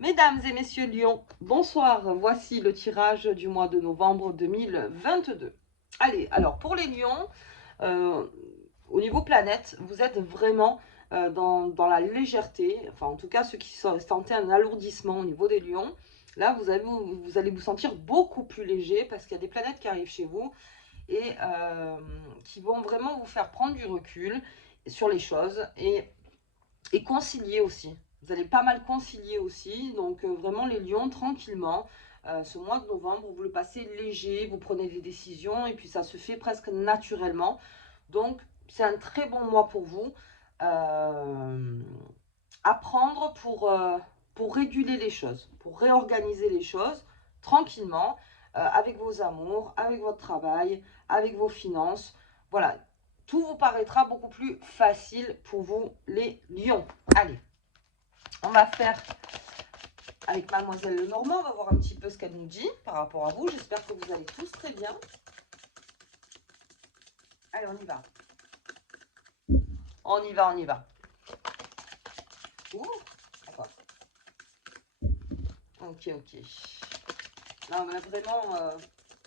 Mesdames et messieurs Lions, bonsoir. Voici le tirage du mois de novembre 2022. Allez, alors pour les Lions, euh, au niveau planète, vous êtes vraiment dans la légèreté. Enfin, en tout cas, ceux qui sentaient un alourdissement au niveau des Lions, là, vous allez vous sentir beaucoup plus léger parce qu'il y a des planètes qui arrivent chez vous et qui vont vraiment vous faire prendre du recul sur les choses et concilier aussi. Vous allez pas mal concilier aussi, donc vraiment les lions, tranquillement. Ce mois de novembre, vous le passez léger, vous prenez des décisions et puis ça se fait presque naturellement. Donc c'est un très bon mois pour vous. Euh, Apprendre pour réguler les choses, pour réorganiser les choses tranquillement, avec vos amours, avec votre travail, avec vos finances. Voilà, tout vous paraîtra beaucoup plus facile pour vous les lions. Allez, on va faire avec Mademoiselle Lenormand, on va voir un petit peu ce qu'elle nous dit par rapport à vous. J'espère que vous allez tous très bien. Allez, on y va. On y va, on y va. Ouh, d'accord. Ok, ok. Non, mais vraiment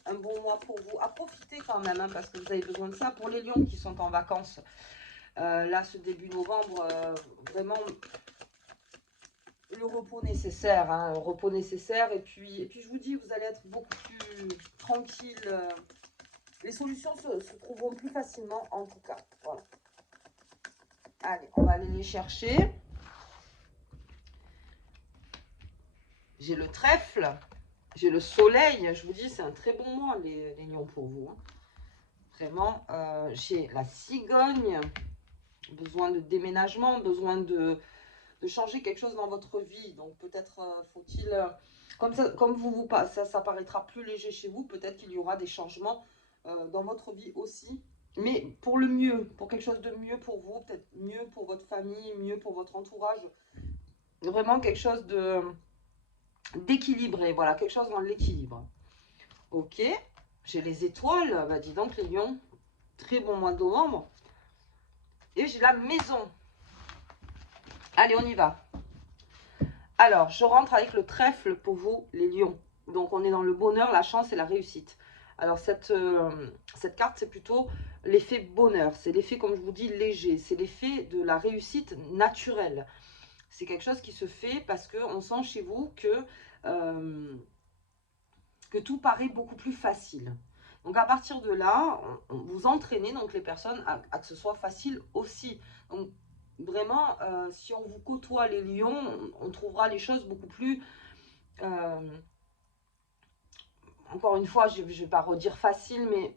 un bon mois pour vous. À profiter quand même, hein, parce que vous avez besoin de ça. Pour les lions qui sont en vacances, là, ce début novembre, vraiment le repos nécessaire, hein, le repos nécessaire. Et puis, je vous dis, vous allez être beaucoup plus tranquille. Les solutions se trouveront plus facilement, en tout cas. Voilà. Allez, on va aller les chercher. J'ai le trèfle, j'ai le soleil. Je vous dis, c'est un très bon mois, les lions, pour vous. Hein. Vraiment, j'ai la cigogne. Besoin de déménagement, besoin de changer quelque chose dans votre vie. Donc peut-être faut-il, comme ça paraîtra plus léger chez vous, peut-être qu'il y aura des changements dans votre vie aussi. Mais pour le mieux, pour quelque chose de mieux pour vous, peut-être mieux pour votre famille, mieux pour votre entourage. Vraiment quelque chose d'équilibré, voilà, quelque chose dans l'équilibre. Ok, j'ai les étoiles, bah dis donc les lions, très bon mois de novembre. Et j'ai la maison. Allez, on y va. Alors, je rentre avec le trèfle pour vous, les lions. Donc, on est dans le bonheur, la chance et la réussite. Alors, cette carte, c'est plutôt l'effet bonheur. C'est l'effet, comme je vous dis, léger. C'est l'effet de la réussite naturelle. C'est quelque chose qui se fait parce qu'on sent chez vous que tout paraît beaucoup plus facile. Donc, à partir de là, vous entraînez donc les personnes à que ce soit facile aussi. Donc, vraiment, si on vous côtoie les lions, on trouvera les choses beaucoup plus encore une fois, je ne vais pas redire facile, mais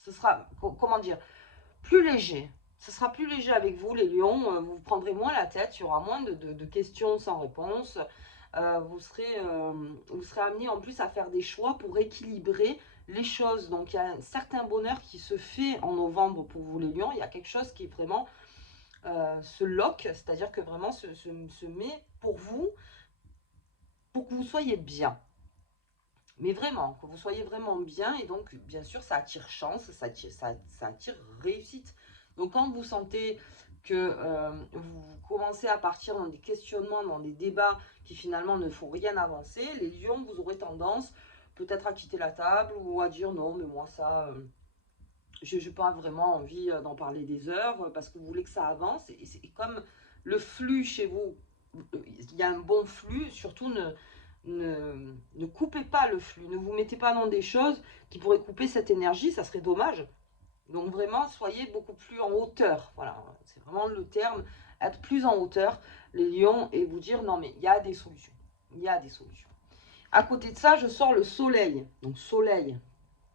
ce sera, comment dire, plus léger. Ce sera plus léger avec vous, les lions. Vous prendrez moins la tête, il y aura moins de questions sans réponse. Vous serez amené en plus à faire des choix pour équilibrer les choses. Donc il y a un certain bonheur qui se fait en novembre pour vous, les lions. Il y a quelque chose qui vraiment se lock, c'est-à-dire que vraiment se met pour vous, pour que vous soyez bien. Mais vraiment, que vous soyez vraiment bien. Et donc, bien sûr, ça attire chance, ça attire réussite. Donc, quand vous sentez que vous commencez à partir dans des questionnements, dans des débats qui finalement ne font rien avancer, les lions, vous aurez tendance peut-être à quitter la table ou à dire non, mais moi, ça, je n'ai pas vraiment envie d'en parler des heures parce que vous voulez que ça avance. Et comme le flux chez vous, il y a un bon flux, surtout ne coupez pas le flux, ne vous mettez pas dans des choses qui pourraient couper cette énergie, ça serait dommage. Donc vraiment, soyez beaucoup plus en hauteur. Voilà, c'est vraiment le terme, être plus en hauteur, les lions, et vous dire non mais il y a des solutions. Il y a des solutions. À côté de ça, je sors le soleil. Donc soleil,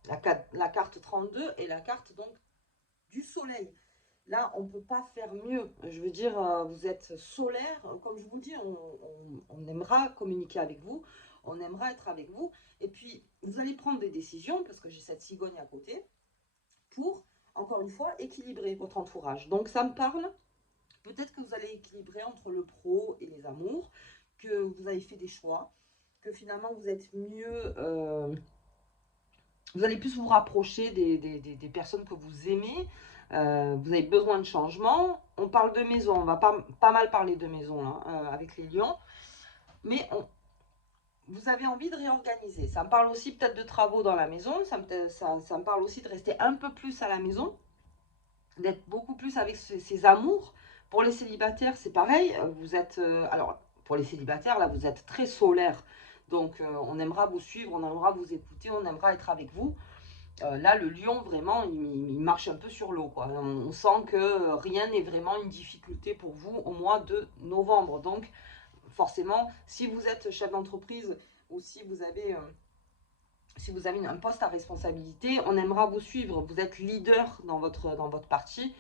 la carte 32 et la carte donc du soleil. Là, on ne peut pas faire mieux. Je veux dire, vous êtes solaire. Comme je vous dis, on aimera communiquer avec vous. On aimera être avec vous. Et puis, vous allez prendre des décisions, parce que j'ai cette cigogne à côté, pour, encore une fois, équilibrer votre entourage. Donc, ça me parle. Peut-être que vous allez équilibrer entre le pro et les amours, que vous avez fait des choix, que finalement, vous êtes mieux... vous allez plus vous rapprocher des personnes que vous aimez. Vous avez besoin de changement. On parle de maison, on va pas mal parler de maison là, avec les lions. mais vous avez envie de réorganiser. Ça me parle aussi peut-être de travaux dans la maison, ça me parle aussi de rester un peu plus à la maison, d'être beaucoup plus avec ses amours. Pour les célibataires, c'est pareil. Vous êtes, alors, pour les célibataires, là, vous êtes très solaire. Donc, on aimera vous suivre, on aimera vous écouter, on aimera être avec vous. Là, le lion, vraiment, il marche un peu sur l'eau, quoi. On sent que rien n'est vraiment une difficulté pour vous au mois de novembre. Donc, forcément, si vous êtes chef d'entreprise ou si vous avez un poste à responsabilité, on aimera vous suivre. Vous êtes leader dans votre parti.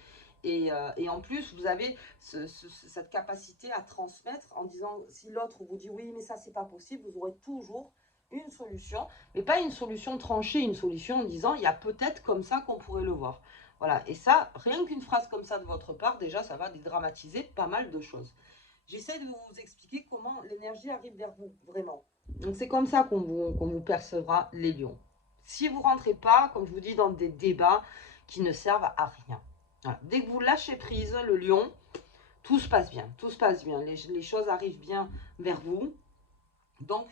Et en plus, vous avez cette capacité à transmettre en disant, si l'autre vous dit oui, mais ça, c'est pas possible, vous aurez toujours une solution, mais pas une solution tranchée, une solution en disant, il y a peut-être comme ça qu'on pourrait le voir. Voilà, et ça, rien qu'une phrase comme ça de votre part, déjà, ça va dédramatiser pas mal de choses. J'essaie de vous expliquer comment l'énergie arrive vers vous, vraiment. Donc c'est comme ça qu'on vous percevra les lions. Si vous ne rentrez pas, comme je vous dis, dans des débats qui ne servent à rien. Voilà. Dès que vous lâchez prise, le lion, tout se passe bien. Tout se passe bien. Les choses arrivent bien vers vous. Donc,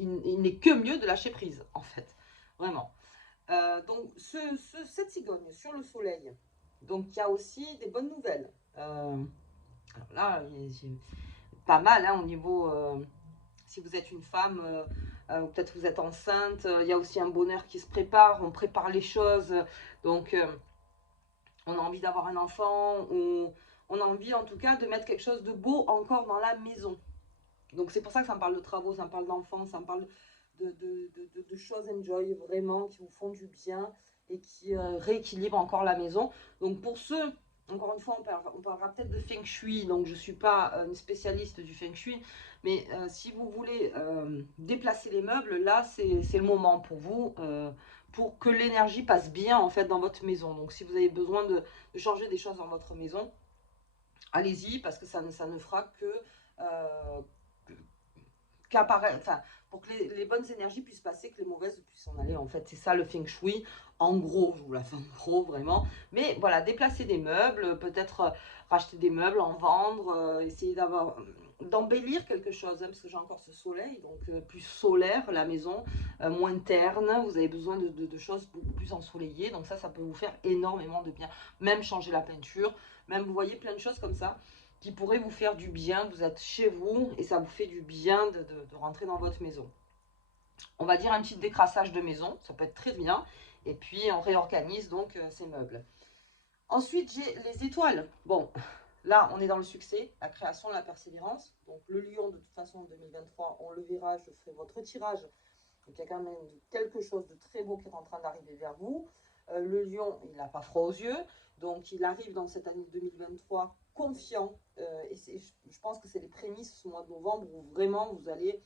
il n'est que mieux de lâcher prise, en fait. Vraiment. Donc, cette cigogne sur le soleil, donc il y a aussi des bonnes nouvelles. Alors là, pas mal hein, au niveau, si vous êtes une femme, peut-être vous êtes enceinte, il y a aussi un bonheur qui se prépare, on prépare les choses, donc on a envie d'avoir un enfant, on a envie en tout cas de mettre quelque chose de beau encore dans la maison. Donc c'est pour ça que ça me parle de travaux, ça me parle d'enfants, ça me parle de choses enjoy vraiment qui vous font du bien et qui rééquilibrent encore la maison. Donc pour ceux, encore une fois, on parlera peut-être de Feng Shui, donc je ne suis pas une spécialiste du Feng Shui, mais si vous voulez déplacer les meubles, là c'est le moment pour vous, pour que l'énergie passe bien en fait dans votre maison. Donc si vous avez besoin de changer des choses dans votre maison, allez-y parce que ça ne fera que enfin, pour que les bonnes énergies puissent passer, que les mauvaises puissent s'en aller. En fait, c'est ça le feng shui. En gros, je vous la fais en gros, vraiment. Mais voilà, déplacer des meubles, peut-être racheter des meubles, en vendre, essayer d'embellir quelque chose, hein, parce que j'ai encore ce soleil, donc plus solaire, la maison, moins terne, vous avez besoin de choses beaucoup plus ensoleillées, donc ça peut vous faire énormément de bien. Même changer la peinture, même vous voyez plein de choses comme ça qui pourrait vous faire du bien. Vous êtes chez vous et ça vous fait du bien de rentrer dans votre maison. On va dire un petit décrassage de maison, ça peut être très bien. Et puis on réorganise donc ces meubles. Ensuite, j'ai les étoiles. Bon, là on est dans le succès, la création, la persévérance. Donc le lion, de toute façon, en 2023, on le verra, je ferai votre tirage. Donc il y a quand même quelque chose de très beau qui est en train d'arriver vers vous. Le lion, il n'a pas froid aux yeux. Donc il arrive dans cette année 2023 confiant. Et je pense que c'est les prémices ce mois de novembre où vraiment vous allez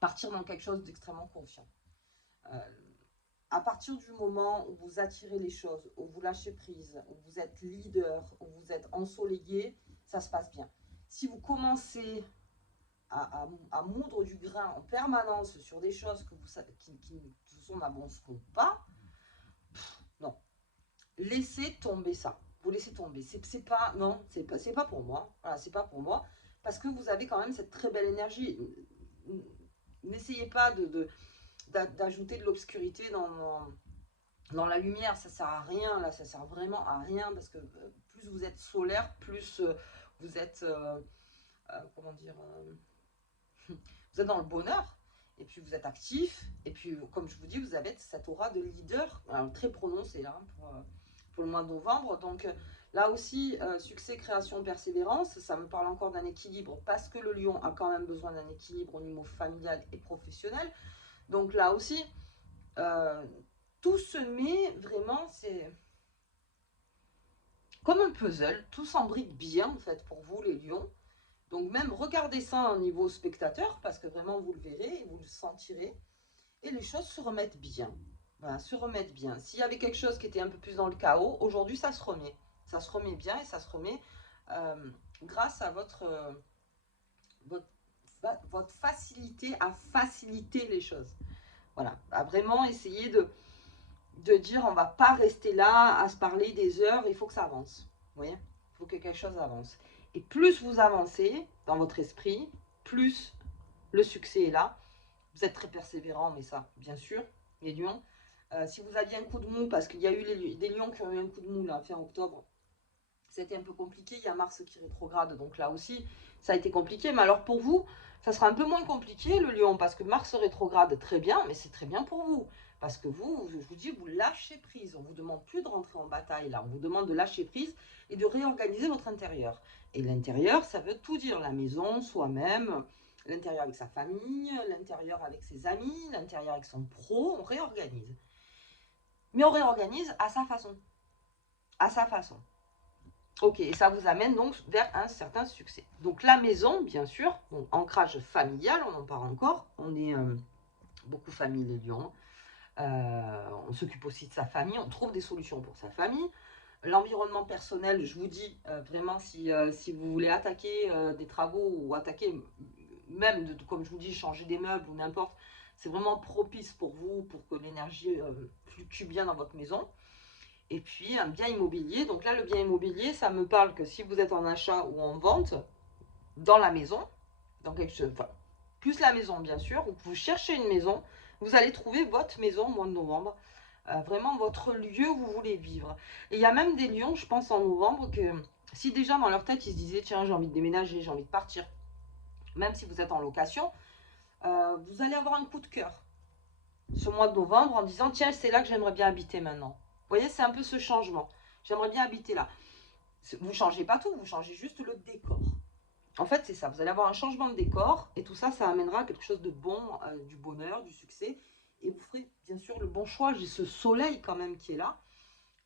partir dans quelque chose d'extrêmement confiant. À partir du moment où vous attirez les choses, où vous lâchez prise, où vous êtes leader, où vous êtes ensoleillé, ça se passe bien. Si vous commencez à moudre du grain en permanence sur des choses qui vous n'avanceront pas, non. Laissez tomber ça. Vous laissez tomber. C'est pas, non, c'est pas pour moi. Voilà, c'est pas pour moi. Parce que vous avez quand même cette très belle énergie. N'essayez pas d'ajouter de l'obscurité dans la lumière. Ça sert à rien. Là, ça sert vraiment à rien. Parce que plus vous êtes solaire, plus vous êtes, comment dire, vous êtes dans le bonheur. Et puis vous êtes actif. Et puis, comme je vous dis, vous avez cette aura de leader très prononcée là pour le mois de novembre. Donc là aussi, succès, création, persévérance, ça me parle encore d'un équilibre parce que le lion a quand même besoin d'un équilibre au niveau familial et professionnel. Donc là aussi, tout se met vraiment, c'est comme un puzzle, tout s'embrique bien en fait pour vous les lions. Donc même regardez ça au niveau spectateur parce que vraiment vous le verrez et vous le sentirez et les choses se remettent bien. Voilà, se remettent bien. S'il y avait quelque chose qui était un peu plus dans le chaos, aujourd'hui ça se remet. Ça se remet bien et ça se remet grâce à votre facilité à faciliter les choses. Voilà, à vraiment essayer de dire on va pas rester là à se parler des heures, il faut que ça avance. Vous voyez, il faut que quelque chose avance. Et plus vous avancez dans votre esprit, plus le succès est là. Vous êtes très persévérant, mais ça, bien sûr, les lions. Si vous aviez un coup de mou, parce qu'il y a eu des lions qui ont eu un coup de mou là, fin octobre, c'était un peu compliqué. Il y a Mars qui rétrograde, donc là aussi, ça a été compliqué. Mais alors pour vous, ça sera un peu moins compliqué, le lion, parce que Mars rétrograde très bien, mais c'est très bien pour vous. Parce que vous, je vous dis, vous lâchez prise. On ne vous demande plus de rentrer en bataille, là. On vous demande de lâcher prise et de réorganiser votre intérieur. Et l'intérieur, ça veut tout dire. La maison, soi-même, l'intérieur avec sa famille, l'intérieur avec ses amis, l'intérieur avec son pro. On réorganise. Mais on réorganise à sa façon. À sa façon. Ok, et ça vous amène donc vers un certain succès. Donc la maison, bien sûr, donc ancrage familial, on en parle encore. On est beaucoup famille les lions. On s'occupe aussi de sa famille, on trouve des solutions pour sa famille. L'environnement personnel, je vous dis vraiment, si vous voulez attaquer des travaux ou attaquer même, comme je vous dis, changer des meubles ou n'importe, c'est vraiment propice pour vous, pour que l'énergie fluctue bien dans votre maison. Et puis un bien immobilier, donc là le bien immobilier, ça me parle que si vous êtes en achat ou en vente, dans la maison, dans quelque chose, enfin, plus la maison bien sûr, ou que vous cherchez une maison, vous allez trouver votre maison au mois de novembre, vraiment votre lieu où vous voulez vivre. Et il y a même des lions, je pense en novembre, que si déjà dans leur tête ils se disaient tiens j'ai envie de déménager, j'ai envie de partir, même si vous êtes en location, vous allez avoir un coup de cœur ce mois de novembre en disant tiens c'est là que j'aimerais bien habiter maintenant. Vous voyez, c'est un peu ce changement. J'aimerais bien habiter là. Vous ne changez pas tout, vous changez juste le décor. En fait, c'est ça. Vous allez avoir un changement de décor et tout ça, ça amènera quelque chose de bon, du bonheur, du succès. Et vous ferez bien sûr le bon choix. J'ai ce soleil quand même qui est là.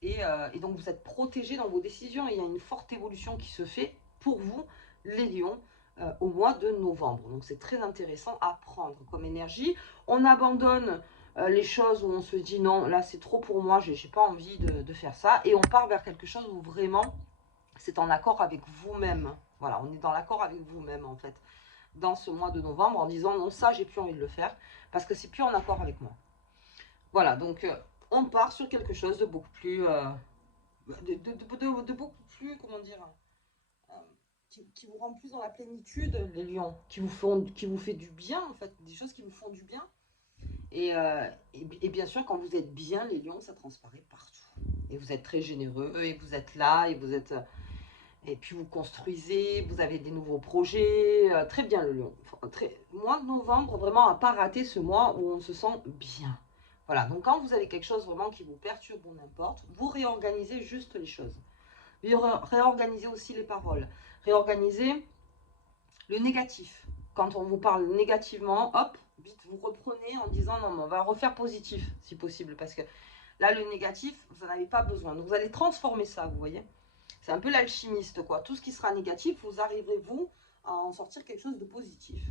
Et donc, vous êtes protégé dans vos décisions. Et il y a une forte évolution qui se fait pour vous, les lions, au mois de novembre. Donc, c'est très intéressant à prendre comme énergie. On abandonne les choses où on se dit non, là c'est trop pour moi, j'ai pas envie de faire ça, et on part vers quelque chose où vraiment c'est en accord avec vous-même. Voilà, on est dans l'accord avec vous-même en fait, dans ce mois de novembre, en disant non, ça j'ai plus envie de le faire, parce que c'est plus en accord avec moi. Voilà, donc on part sur quelque chose de beaucoup plus, de beaucoup plus, comment dire, qui vous rend plus dans la plénitude, les lions, qui vous fait du bien en fait, des choses qui vous font du bien. Et bien sûr, quand vous êtes bien, les lions, ça transparaît partout. Et vous êtes très généreux, et vous êtes là, et vous êtes... Et puis vous construisez, vous avez des nouveaux projets. Très bien le lion. Mois de novembre, vraiment à pas rater ce mois où on se sent bien. Voilà, donc quand vous avez quelque chose vraiment qui vous perturbe ou n'importe, vous réorganisez juste les choses. Réorganisez aussi les paroles. Réorganisez le négatif. Quand on vous parle négativement, hop, vite vous reprenez en disant non, mais on va refaire positif si possible, parce que là le négatif vous n'en avez pas besoin, donc vous allez transformer ça, vous voyez, c'est un peu l'alchimiste quoi. Tout ce qui sera négatif, vous arriverez vous à en sortir quelque chose de positif.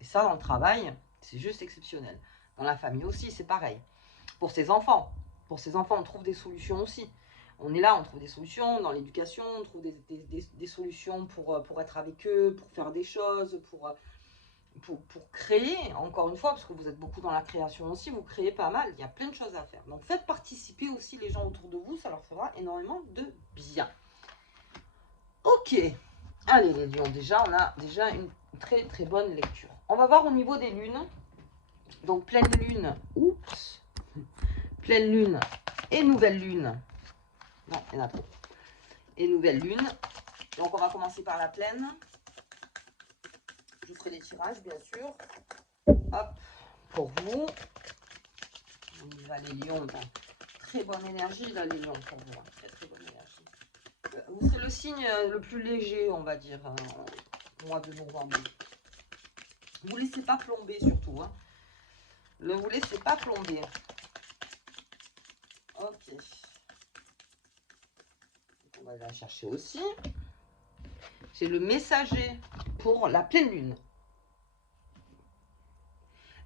Et ça dans le travail c'est juste exceptionnel. Dans la famille aussi c'est pareil. Pour ses enfants on trouve des solutions aussi. On est là, on trouve des solutions dans l'éducation, on trouve des solutions pour être avec eux, pour faire des choses, pour créer, encore une fois, parce que vous êtes beaucoup dans la création aussi, vous créez pas mal, il y a plein de choses à faire. Donc faites participer aussi les gens autour de vous, ça leur fera énormément de bien. Ok, allez les lions, déjà on a déjà une très très bonne lecture. On va voir au niveau des lunes. Donc pleine lune, oups, pleine lune et nouvelle lune. Non, il y en a trop. Et nouvelle lune. Donc on va commencer par la pleine. Je ferai des tirages bien sûr. Hop, pour vous. On y va les lions. Très bonne énergie là les lions pour vous. Très très bonne énergie. Vous serez le signe le plus léger on va dire au mois de novembre. Vous ne laissez pas plomber surtout. Hein. Ne vous laissez pas plomber. Ok. On va aller la chercher aussi. C'est le messager pour la pleine lune.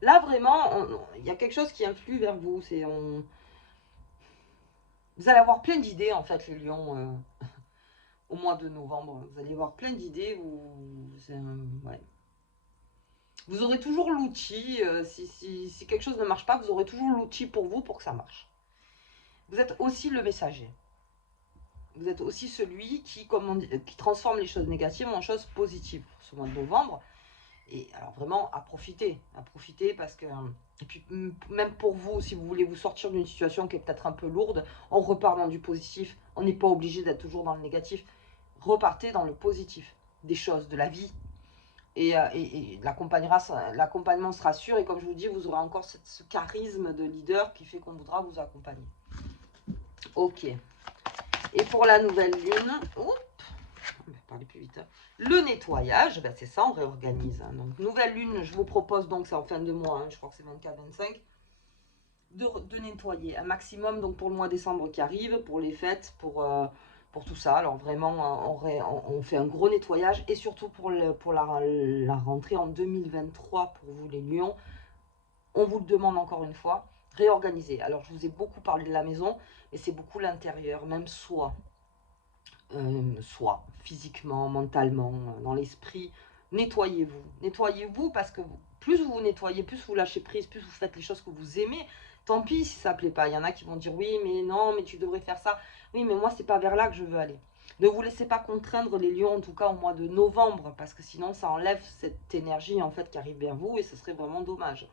Là, vraiment, il y a quelque chose qui influe vers vous. Vous allez avoir plein d'idées, en fait, les lions, au mois de novembre. Vous allez avoir plein d'idées. Ouais. Vous aurez toujours l'outil. Si quelque chose ne marche pas, vous aurez toujours l'outil pour vous pour que ça marche. Vous êtes aussi le messager. vous êtes aussi celui qui, comme on dit, qui transforme les choses négatives en choses positives ce mois de novembre. Et alors vraiment, à profiter parce que, et puis même pour vous, si vous voulez vous sortir d'une situation qui est peut-être un peu lourde, on repart dans du positif, on n'est pas obligé d'être toujours dans le négatif, repartez dans le positif, des choses, de la vie, et l'accompagnement sera sûr, et comme je vous dis, vous aurez encore ce charisme de leader qui fait qu'on voudra vous accompagner. Ok. Et pour la nouvelle lune, je vais parler plus vite. Le nettoyage, ben c'est ça, on réorganise. Hein. Donc, nouvelle lune, je vous propose, donc c'est en fin de mois, hein, je crois que c'est 24-25, de nettoyer un maximum donc pour le mois de décembre qui arrive, pour les fêtes, pour tout ça. Alors vraiment, on fait un gros nettoyage, et surtout pour la rentrée en 2023 pour vous les lions, on vous le demande encore une fois, réorganiser. Alors je vous ai beaucoup parlé de la maison, mais c'est beaucoup l'intérieur, même soi. Soit physiquement, mentalement, dans l'esprit. Nettoyez-vous. Nettoyez-vous parce que plus vous vous nettoyez, plus vous lâchez prise, plus vous faites les choses que vous aimez. Tant pis si ça ne plaît pas. Il y en a qui vont dire oui, mais non, mais tu devrais faire ça. Oui, mais moi, c'est pas vers là que je veux aller. Ne vous laissez pas contraindre les lions, en tout cas au mois de novembre, parce que sinon ça enlève cette énergie en fait qui arrive vers vous, et ce serait vraiment dommage.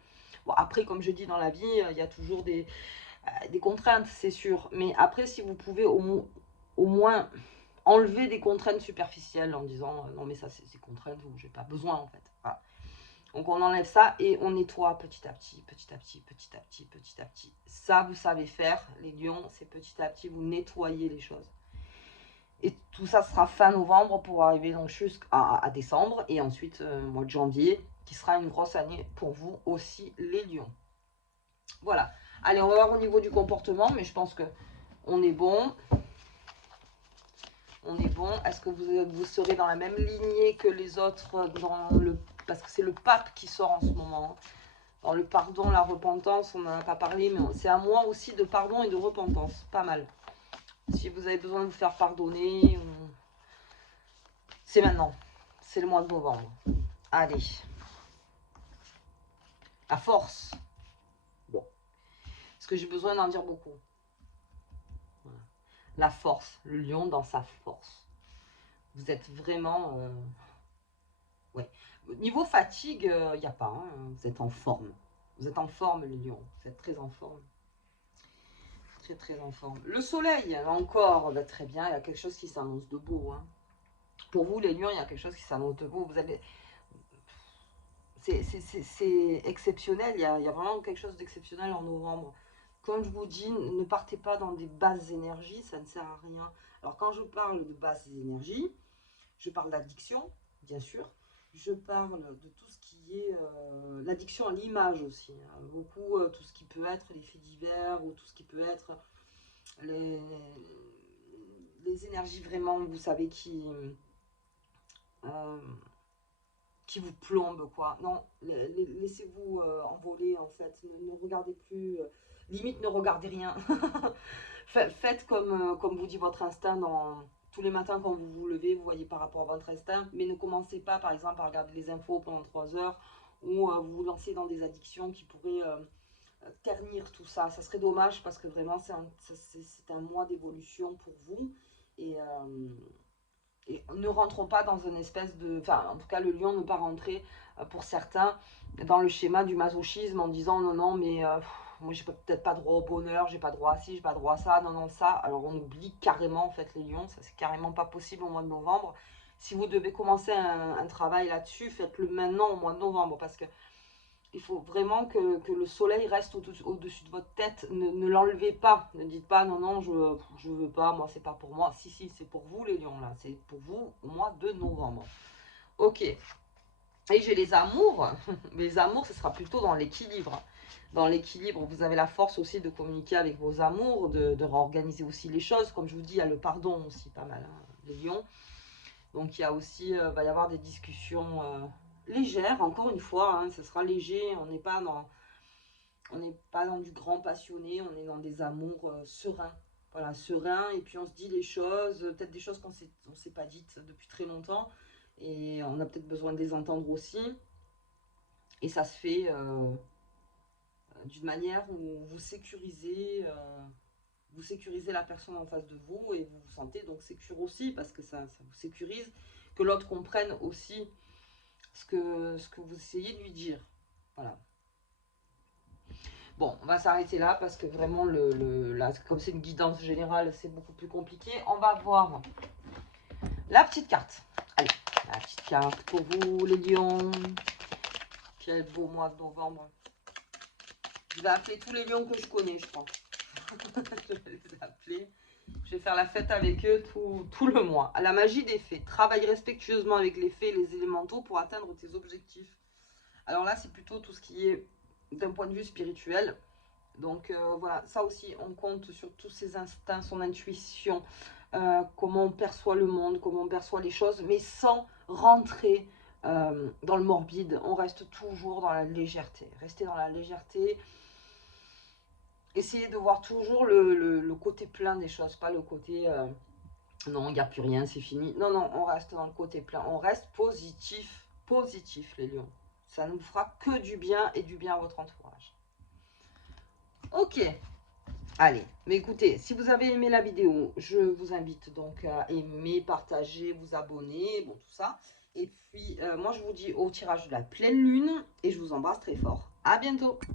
Bon, après, comme je dis dans la vie, il y a toujours des contraintes, c'est sûr. Mais après, si vous pouvez au moins enlever des contraintes superficielles en disant non mais ça c'est contrainte ou j'ai pas besoin en fait. Voilà. Donc on enlève ça et on nettoie petit à petit, petit à petit, petit à petit, petit à petit. Ça vous savez faire, les lions, c'est petit à petit, vous nettoyez les choses. Et tout ça sera fin novembre pour arriver donc jusqu'à décembre, et ensuite mois de janvier qui sera une grosse année pour vous aussi les lions. Voilà. Allez, on va voir au niveau du comportement, mais je pense que on est bon. On est bon. Est-ce que vous serez dans la même lignée que les autres parce que c'est le pape qui sort en ce moment. Dans le pardon, la repentance, on n'en a pas parlé, mais c'est un mois aussi de pardon et de repentance. Pas mal. Si vous avez besoin de vous faire pardonner, c'est maintenant. C'est le mois de novembre. Allez. La force. Bon. Est-ce que j'ai besoin d'en dire beaucoup? Voilà. La force. Le lion dans sa force. Vous êtes vraiment... ouais. Niveau fatigue, il n'y a pas. Hein. Vous êtes en forme. Vous êtes en forme, les lions. Vous êtes très en forme. Très, très en forme. Le soleil, encore, bah, très bien. Il y a quelque chose qui s'annonce de beau. Hein. Pour vous, les lions, il y a quelque chose qui s'annonce de beau. Vous allez... C'est exceptionnel. Il y a vraiment quelque chose d'exceptionnel en novembre. Comme je vous dis, ne partez pas dans des basses énergies. Ça ne sert à rien. Alors, quand je parle de basses énergies, je parle d'addiction, bien sûr. Je parle de tout ce qui est l'addiction à l'image aussi. Hein. Beaucoup, tout ce qui peut être les faits divers, ou tout ce qui peut être les, les énergies vraiment, vous savez, euh, qui vous plombent, quoi. Non, laissez-vous envoler, en fait. Ne regardez plus. Limite, ne regardez rien. Faites comme vous dit votre instinct tous les matins quand vous vous levez, vous voyez par rapport à votre instinct, mais ne commencez pas par exemple à regarder les infos pendant 3 heures, ou vous vous lancez dans des addictions qui pourraient ternir tout ça. Ça serait dommage parce que vraiment c'est un mois d'évolution pour vous, et ne rentrons pas dans une espèce de... Enfin, en tout cas, le lion ne pas rentrer, pour certains, dans le schéma du masochisme en disant non, non, mais moi, j'ai peut-être pas droit au bonheur, j'ai pas droit à ci, j'ai pas droit à ça, non, non, ça. Alors, on oublie carrément, en fait, les lions, ça, c'est carrément pas possible au mois de novembre. Si vous devez commencer un travail là-dessus, faites-le maintenant au mois de novembre, parce que il faut vraiment que le soleil reste au-dessus de votre tête. Ne l'enlevez pas. Ne dites pas non, non, je veux pas, moi, c'est pas pour moi. Si, si, c'est pour vous, les lions, là. C'est pour vous au mois de novembre. Ok. Et j'ai les amours. Les amours, ce sera plutôt dans l'équilibre. Dans l'équilibre, vous avez la force aussi de communiquer avec vos amours, de réorganiser aussi les choses. Comme je vous dis, il y a le pardon aussi, pas mal, hein, les lions. Donc il y a aussi, va y avoir des discussions légères, encore une fois, hein, ce sera léger, on n'est pas dans du grand passionné, on est dans des amours sereins. Voilà, sereins, et puis on se dit les choses, peut-être des choses qu'on ne s'est pas dites depuis très longtemps, et on a peut-être besoin de les entendre aussi. Et ça se fait d'une manière où vous sécurisez vous sécurisez la personne en face de vous et vous vous sentez donc sécure aussi parce que ça vous sécurise, que l'autre comprenne aussi ce que vous essayez de lui dire. Voilà. Bon, on va s'arrêter là parce que vraiment, là, comme c'est une guidance générale, c'est beaucoup plus compliqué. On va voir la petite carte. Allez, la petite carte pour vous, les lions. Quel beau mois de novembre. Je vais appeler tous les lions que je connais, je crois. Je vais les appeler. Je vais faire la fête avec eux tout le mois. La magie des fées. Travaille respectueusement avec les fées et les élémentaux pour atteindre tes objectifs. Alors là, c'est plutôt tout ce qui est d'un point de vue spirituel. Donc voilà, ça aussi, on compte sur tous ses instincts, son intuition, comment on perçoit le monde, comment on perçoit les choses, mais sans rentrer dans le morbide. On reste toujours dans la légèreté. Rester dans la légèreté. Essayez de voir toujours le côté plein des choses, pas le côté non, il n'y a plus rien, c'est fini. Non, non, on reste dans le côté plein. On reste positif, positif les lions. Ça ne vous fera que du bien et du bien à votre entourage. Ok, allez, mais écoutez, si vous avez aimé la vidéo, je vous invite donc à aimer, partager, vous abonner, bon tout ça. Et puis, moi je vous dis au tirage de la pleine lune et je vous embrasse très fort. À bientôt.